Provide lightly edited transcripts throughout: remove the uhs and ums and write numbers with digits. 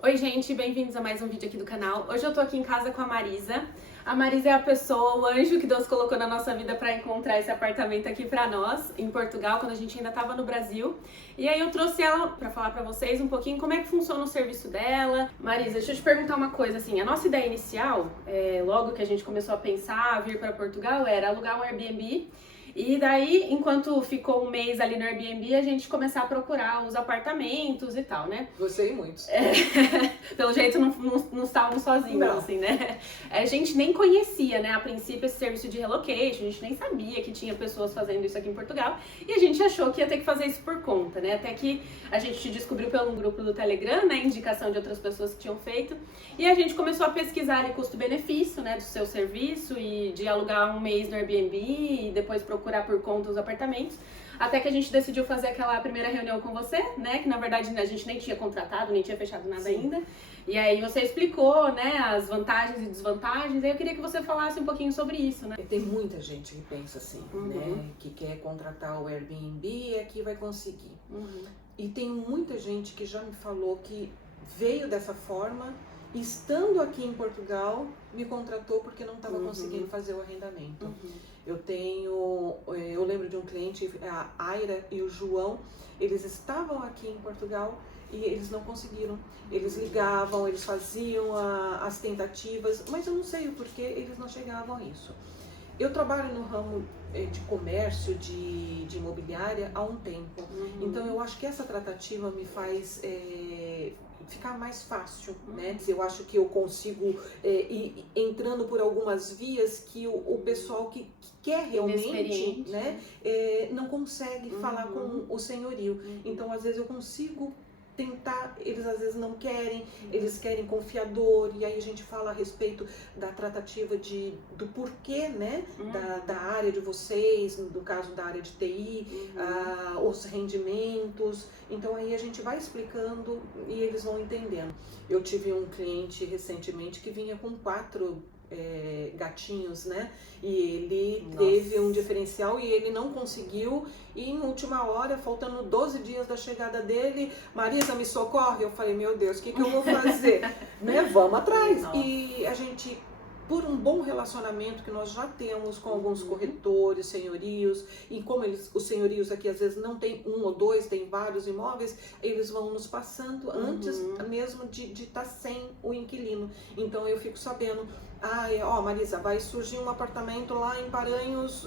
Oi gente, bem-vindos a mais um vídeo aqui do canal. Hoje eu tô aqui em casa com a Marisa. A Marisa é a pessoa, o anjo que Deus colocou na nossa vida para encontrar esse apartamento aqui para nós, em Portugal, quando a gente ainda tava no Brasil. E aí eu trouxe ela para falar para vocês um pouquinho como é que funciona o serviço dela. Marisa, deixa eu te perguntar uma coisa, assim, a nossa ideia inicial, logo que a gente começou a pensar, a vir para Portugal, era alugar um Airbnb. E daí, enquanto ficou um mês ali no Airbnb, a gente começar a procurar os apartamentos e tal, né? Você e muitos. Pelo jeito não estávamos sozinhos, Não. assim, né? A gente nem conhecia, né, a princípio, esse serviço de relocation, a gente nem sabia que tinha pessoas fazendo isso aqui em Portugal, e a gente achou que ia ter que fazer isso por conta, né? Até que a gente descobriu pelo grupo do Telegram, né, indicação de outras pessoas que tinham feito, e a gente começou a pesquisar ali custo-benefício, né, do seu serviço e de alugar um mês no Airbnb e depois procurar por conta os apartamentos. Até que a gente decidiu fazer aquela primeira reunião com você, né? Que na verdade a gente nem tinha contratado, nem tinha fechado nada ainda. E aí você explicou, né, as vantagens e desvantagens. E eu queria que você falasse um pouquinho sobre isso, né? Tem muita gente que pensa assim, Uhum. né? Que quer contratar o Airbnb e aqui vai conseguir. E tem muita gente que já me falou que veio dessa forma, estando aqui em Portugal, me contratou porque não estava conseguindo fazer o arrendamento. Eu lembro de um cliente, a Aira e o João, eles estavam aqui em Portugal e eles não conseguiram. Eles ligavam, eles faziam as tentativas, mas eu não sei o porquê eles não chegavam a isso. Eu trabalho no ramo de comércio, de imobiliária há um tempo, então eu acho que essa tratativa me faz ficar mais fácil, né? Eu acho que eu consigo ir entrando por algumas vias que o pessoal que quer realmente, né, não consegue falar com o senhorio. Então, às vezes eu consigo tentar, eles às vezes não querem, eles querem confiador, e aí a gente fala a respeito da tratativa do porquê, né, da área de vocês, no caso da área de TI, os rendimentos. Então aí a gente vai explicando e eles vão entendendo. Eu tive um cliente recentemente que vinha com 4 gatinhos, né? E ele teve um diferencial e ele não conseguiu, e em última hora, faltando 12 dias da chegada dele, Marisa, me socorre? Eu falei, meu Deus, o que eu vou fazer? Né? Vamos atrás. E a gente, por um bom relacionamento que nós já temos com alguns corretores, senhorios, e como os senhorios aqui às vezes não tem um ou dois, tem vários imóveis, eles vão nos passando antes mesmo de estar sem o inquilino. Então eu fico sabendo, Marisa, vai surgir um apartamento lá em Paranhos,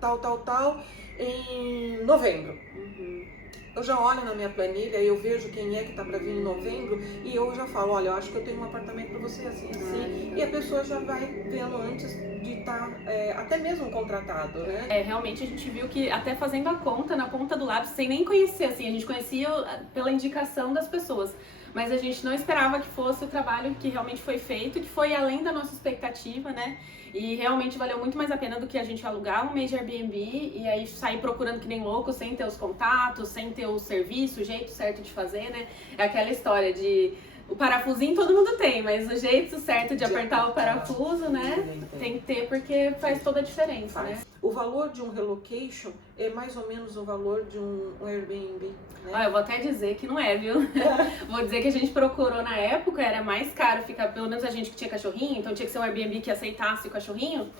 tal, em novembro. Eu já olho na minha planilha, eu vejo quem é que tá para vir em novembro e eu já falo, olha, eu acho que eu tenho um apartamento para você assim, e a pessoa já vai vendo antes de estar até mesmo contratado, né? Realmente a gente viu que até fazendo a conta na ponta do lápis, sem nem conhecer, assim, a gente conhecia pela indicação das pessoas, mas a gente não esperava que fosse o trabalho que realmente foi feito, que foi além da nossa expectativa, né? E realmente valeu muito mais a pena do que a gente alugar um mês de Airbnb e aí sair procurando que nem louco, sem ter os contatos, sem ter o serviço, o jeito certo de fazer, né? É aquela história de o parafusinho todo mundo tem, mas o jeito certo de apertar o parafuso, né? Tem que ter porque faz toda a diferença, né? O valor de um relocation é mais ou menos o valor de um Airbnb, né? Eu vou até dizer que não é, viu? Vou dizer que a gente procurou na época, era mais caro ficar, pelo menos a gente que tinha cachorrinho, então tinha que ser um Airbnb que aceitasse o cachorrinho,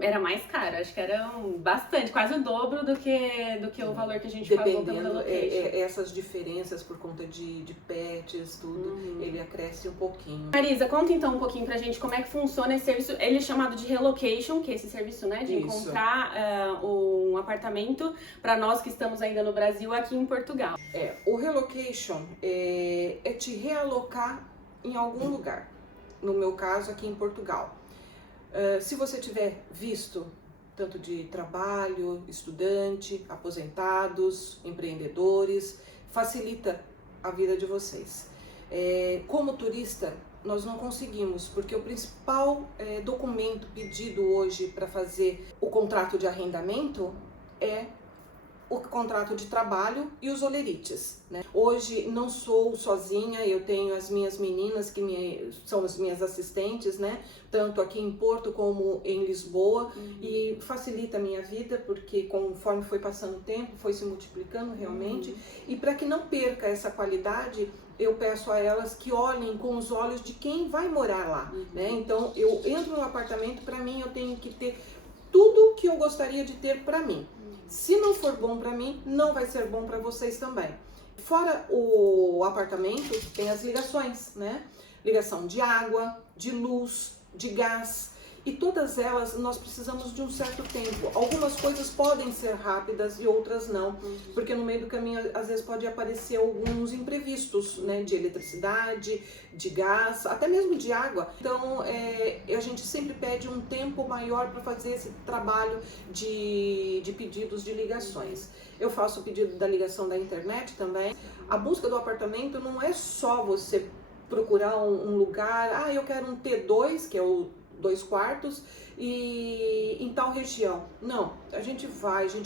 era mais caro, acho que era bastante, quase o dobro do que o valor que a gente pagou pelo relocation. Essas diferenças por conta de pets, tudo, ele acresce um pouquinho. Marisa, conta então um pouquinho pra gente como é que funciona esse serviço. Ele é chamado de relocation, que é esse serviço, né, de encontrar um apartamento para nós que estamos ainda no Brasil, aqui em Portugal. O relocation é te realocar em algum lugar. No meu caso, aqui em Portugal. Se você tiver visto tanto de trabalho, estudante, aposentados, empreendedores, facilita a vida de vocês. Como turista, nós não conseguimos, porque o principal documento pedido hoje para fazer o contrato de arrendamento é o contrato de trabalho e os olerites, né? Hoje não sou sozinha, eu tenho as minhas meninas que são as minhas assistentes, né? Tanto aqui em Porto como em Lisboa, e facilita a minha vida, porque conforme foi passando o tempo, foi se multiplicando realmente, e para que não perca essa qualidade, eu peço a elas que olhem com os olhos de quem vai morar lá, né? Então, eu entro no apartamento, para mim, eu tenho que ter tudo que eu gostaria de ter para mim. Se não for bom para mim, não vai ser bom para vocês também. Fora o apartamento, tem as ligações, né? Ligação de água, de luz, de gás. E todas elas nós precisamos de um certo tempo. Algumas coisas podem ser rápidas e outras não, porque no meio do caminho às vezes pode aparecer alguns imprevistos, né, de eletricidade, de gás, até mesmo de água. Então a gente sempre pede um tempo maior para fazer esse trabalho de pedidos de ligações. Eu faço o pedido da ligação da internet também. A busca do apartamento não é só você procurar um lugar, eu quero um T2, que é o 2 quartos, e em tal região. Não, a gente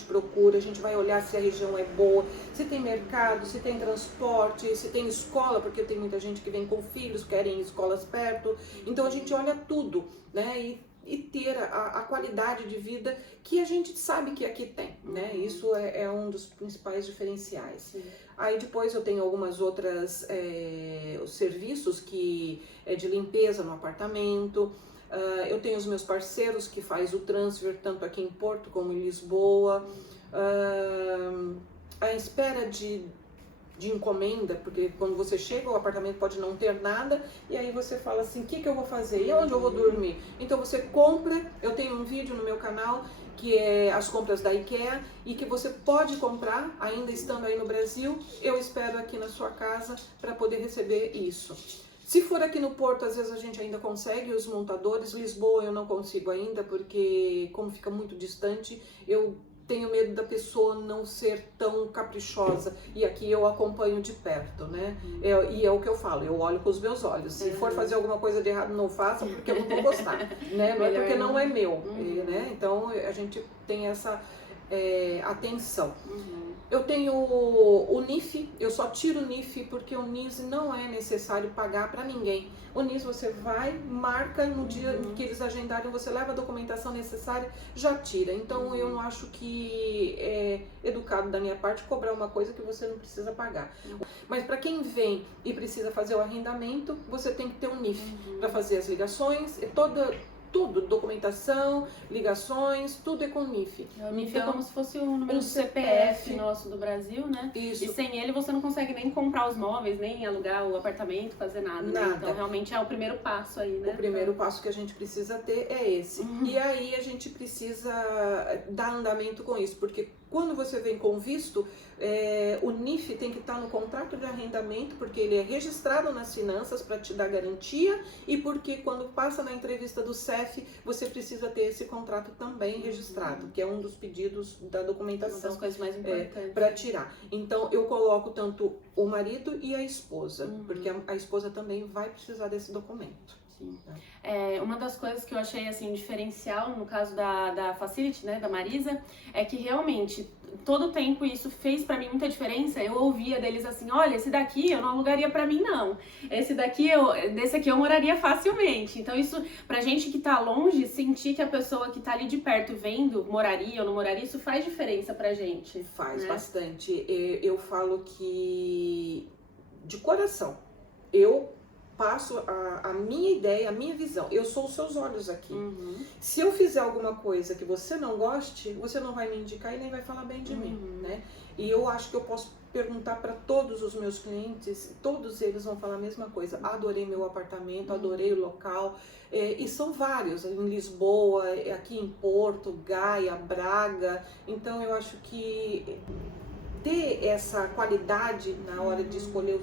procura, a gente vai olhar se a região é boa, se tem mercado, se tem transporte, se tem escola, porque tem muita gente que vem com filhos, querem escolas perto. Então a gente olha tudo, né? E ter a qualidade de vida que a gente sabe que aqui tem, né? Isso é um dos principais diferenciais. Sim. Aí depois eu tenho algumas outras os serviços que é de limpeza no apartamento. Eu tenho os meus parceiros que faz o transfer tanto aqui em Porto como em Lisboa. A espera de encomenda, porque quando você chega o apartamento pode não ter nada e aí você fala assim, o que eu vou fazer? E onde eu vou dormir? Então você compra, eu tenho um vídeo no meu canal que é as compras da IKEA e que você pode comprar ainda estando aí no Brasil. Eu espero aqui na sua casa para poder receber isso. Se for aqui no Porto, às vezes a gente ainda consegue os montadores. Lisboa eu não consigo ainda, porque como fica muito distante, eu tenho medo da pessoa não ser tão caprichosa. E aqui eu acompanho de perto, né? E é o que eu falo, eu olho com os meus olhos. Se for fazer alguma coisa de errado, não faça, porque eu não vou gostar, né? Não é porque não é meu, né? Então a gente tem essa atenção. Eu tenho o NIF, eu só tiro o NIF porque o NIS não é necessário pagar para ninguém. O NIS você vai, marca no dia que eles agendarem, você leva a documentação necessária, já tira. Então eu não acho que é educado da minha parte cobrar uma coisa que você não precisa pagar. Mas para quem vem e precisa fazer o arrendamento, você tem que ter um NIF para fazer as ligações, tudo, documentação, ligações, tudo é com NIF. O NIF é como se fosse o número do CPF nosso do Brasil, né? Isso. E sem ele você não consegue nem comprar os móveis, nem alugar o apartamento, fazer nada. Né? Então realmente é o primeiro passo aí, né? O primeiro passo que a gente precisa ter é esse. E aí a gente precisa dar andamento com isso, porque quando você vem com visto, o NIF tem que estar no contrato de arrendamento, porque ele é registrado nas finanças para te dar garantia e porque quando passa na entrevista do CEF, você precisa ter esse contrato também registrado, que é um dos pedidos da documentação. Uma das coisas mais importantes. Para tirar. Então, eu coloco tanto o marido e a esposa, porque a esposa também vai precisar desse documento. Sim. Uma das coisas que eu achei assim diferencial no caso da Facility, né, da Marisa, é que realmente todo o tempo isso fez pra mim muita diferença. Eu ouvia deles assim, olha, esse daqui eu não alugaria pra mim não, desse aqui eu moraria facilmente. Então isso, pra gente que tá longe, sentir que a pessoa que tá ali de perto vendo moraria ou não moraria, isso faz diferença pra gente. Faz, né? bastante. Eu falo que de coração, eu passo a minha ideia, a minha visão. Eu sou os seus olhos aqui. Se eu fizer alguma coisa que você não goste, você não vai me indicar e nem vai falar bem de mim, né? E eu acho que eu posso perguntar para todos os meus clientes, todos eles vão falar a mesma coisa. Adorei meu apartamento, adorei o local. E são vários, em Lisboa, aqui em Porto, Gaia, Braga. Então eu acho que ter essa qualidade na hora de escolher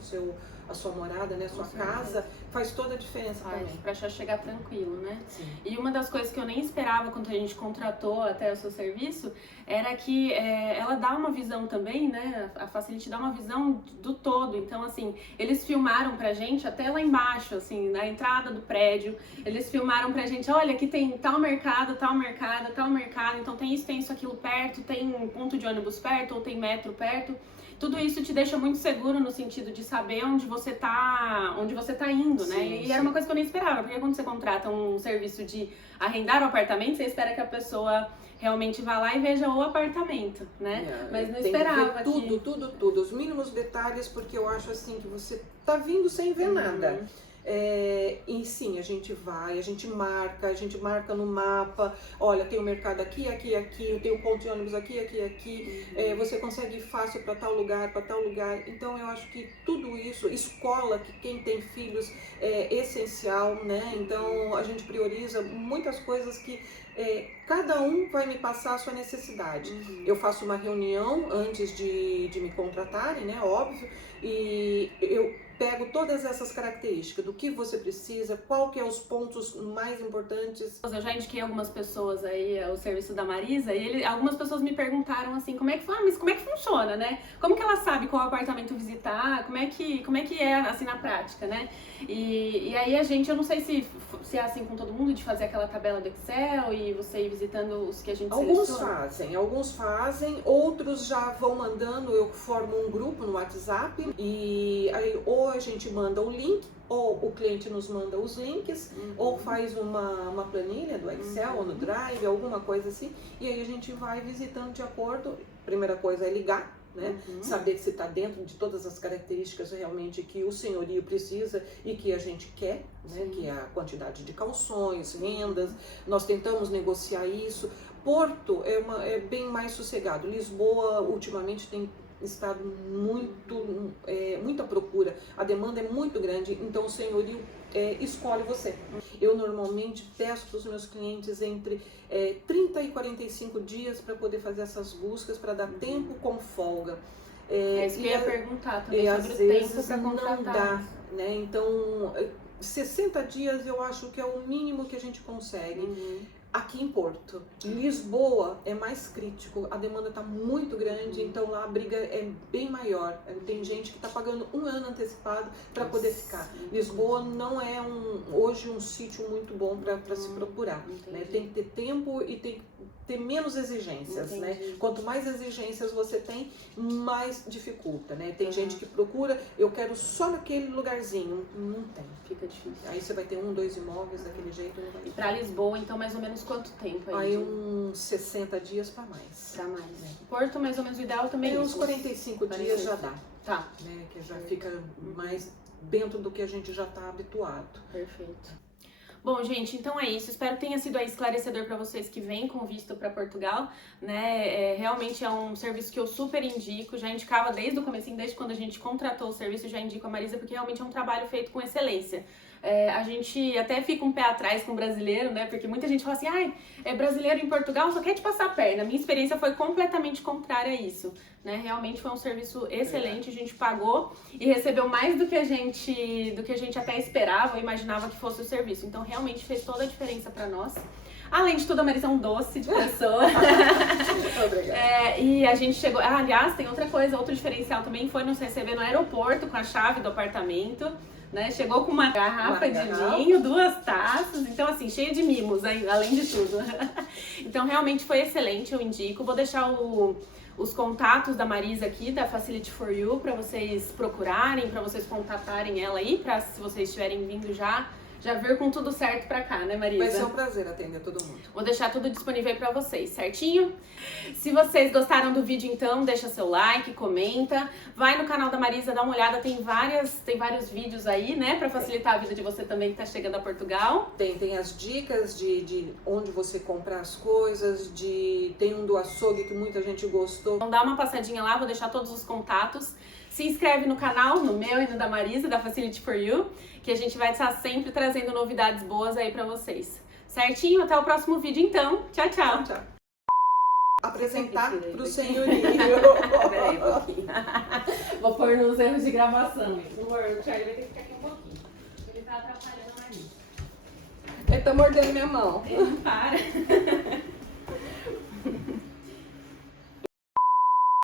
a sua morada, né, a sua casa, faz toda a diferença também. Pra chegar tranquilo, né? Sim. E uma das coisas que eu nem esperava quando a gente contratou até o seu serviço era que ela dá uma visão também, né? A Facility dá uma visão do todo. Então, assim, eles filmaram pra gente até lá embaixo, assim, na entrada do prédio. Eles filmaram pra gente, olha, aqui tem tal mercado, tal mercado, tal mercado. Então tem isso, aquilo perto, tem ponto de ônibus perto, ou tem metro perto. tudo isso te deixa muito seguro no sentido de saber onde você tá indo, né? Sim, E era uma coisa que eu nem esperava, porque quando você contrata um serviço de arrendar o apartamento, você espera que a pessoa realmente vá lá e veja o apartamento, né? Mas não tem esperava que ver tudo, os mínimos detalhes, porque eu acho assim que você tá vindo sem ver nada. E sim, a gente vai, a gente marca no mapa, olha, tem o mercado aqui, tem o ponto de ônibus aqui, você consegue ir fácil para tal lugar. Então eu acho que tudo isso, escola, que quem tem filhos é essencial, né? Então a gente prioriza muitas coisas que cada um vai me passar a sua necessidade. Eu faço uma reunião antes de me contratarem, né? Óbvio, e eu pego todas essas características do que você precisa, qual que é os pontos mais importantes. Eu já indiquei algumas pessoas aí ao serviço da Marisa e algumas pessoas me perguntaram assim, mas como é que funciona, né? Como que ela sabe qual apartamento visitar? Como é que é assim na prática, né? E aí eu não sei se é assim com todo mundo, de fazer aquela tabela do Excel e você ir visitando os que a gente seleciona. Alguns fazem, outros já vão mandando, eu formo um grupo no WhatsApp e aí ou a gente manda o link, ou o cliente nos manda os links, ou faz uma planilha do Excel ou no Drive, alguma coisa assim, e aí a gente vai visitando de acordo. Primeira coisa é ligar, né? Saber se está dentro de todas as características realmente que o senhorio precisa e que a gente quer, né? Que é a quantidade de calções, rendas, nós tentamos negociar isso. Porto é bem mais sossegado. Lisboa ultimamente tem estado muita procura, a demanda é muito grande, então o senhorio escolhe você. Eu normalmente peço para os meus clientes entre 30 e 45 dias para poder fazer essas buscas, para dar tempo com folga. Isso que eu ia perguntar também sobre às o tempo vezes para contratar. não dá, né? Então 60 dias eu acho que é o mínimo que a gente consegue. Aqui em Porto. Lisboa é mais crítico, a demanda está muito grande, então lá a briga é bem maior. Tem gente que está pagando 1 ano antecipado para poder ficar. Lisboa não é hoje um sítio muito bom para se procurar. Né? Tem que ter tempo e tem que ter menos exigências. Né? Quanto mais exigências você tem, mais dificulta. Né? Tem gente que procura, eu quero só naquele lugarzinho. Não tem. Fica difícil. Aí você vai ter 1, 2 imóveis daquele jeito. Não vai. E para Lisboa, então, mais ou menos quanto tempo aí? Aí uns 60 dias para mais. Para mais. Porto, mais ou menos o ideal também é uns 45 dias já dá. Tá. Né? Que já fica mais dentro do que a gente já está habituado. Perfeito. Bom, gente, então é isso. Espero que tenha sido aí esclarecedor para vocês que vêm com visto para Portugal, né? Realmente é um serviço que eu super indico. Já indicava desde o comecinho, desde quando a gente contratou o serviço, já indico a Marisa, porque realmente é um trabalho feito com excelência. A gente até fica um pé atrás com o brasileiro, né? Porque muita gente fala assim, brasileiro em Portugal só quer te passar a perna. Minha experiência foi completamente contrária a isso, né? Realmente foi um serviço excelente, a gente pagou e recebeu mais do que a gente até esperava ou imaginava que fosse o serviço. Então realmente fez toda a diferença para nós. Além de tudo, a Marisa é um doce de pessoa. Obrigada. E a gente chegou... aliás, tem outra coisa, outro diferencial também foi nos receber no aeroporto com a chave do apartamento. Né? Chegou com uma garrafa de vinho, 2 taças, então assim, cheia de mimos, além de tudo. Então realmente foi excelente, eu indico. Vou deixar os contatos da Marisa aqui, da Facility for You, para vocês procurarem, para vocês contatarem ela aí, para se vocês estiverem vindo já vir com tudo certo pra cá, né, Marisa? Vai ser um prazer atender todo mundo. Vou deixar tudo disponível aí pra vocês, certinho? Se vocês gostaram do vídeo, então, deixa seu like, comenta. Vai no canal da Marisa, dá uma olhada, tem vários vídeos aí, né? Pra facilitar a vida de você também que tá chegando a Portugal. Tem as dicas de onde você comprar as coisas, tem um do açougue que muita gente gostou. Então dá uma passadinha lá, vou deixar todos os contatos. Se inscreve no canal, no meu e no da Marisa, da Facility for You, que a gente vai estar sempre trazendo novidades boas aí pra vocês. Certinho? Até o próximo vídeo, então. Tchau, tchau. Tchau. Apresentar pro senhorio. Peraí, um pouquinho. Vou pôr nos erros de gravação. O Charlie vai ter que ficar aqui um pouquinho. Ele tá atrapalhando a Marisa. Ele tá mordendo minha mão. Ele não para.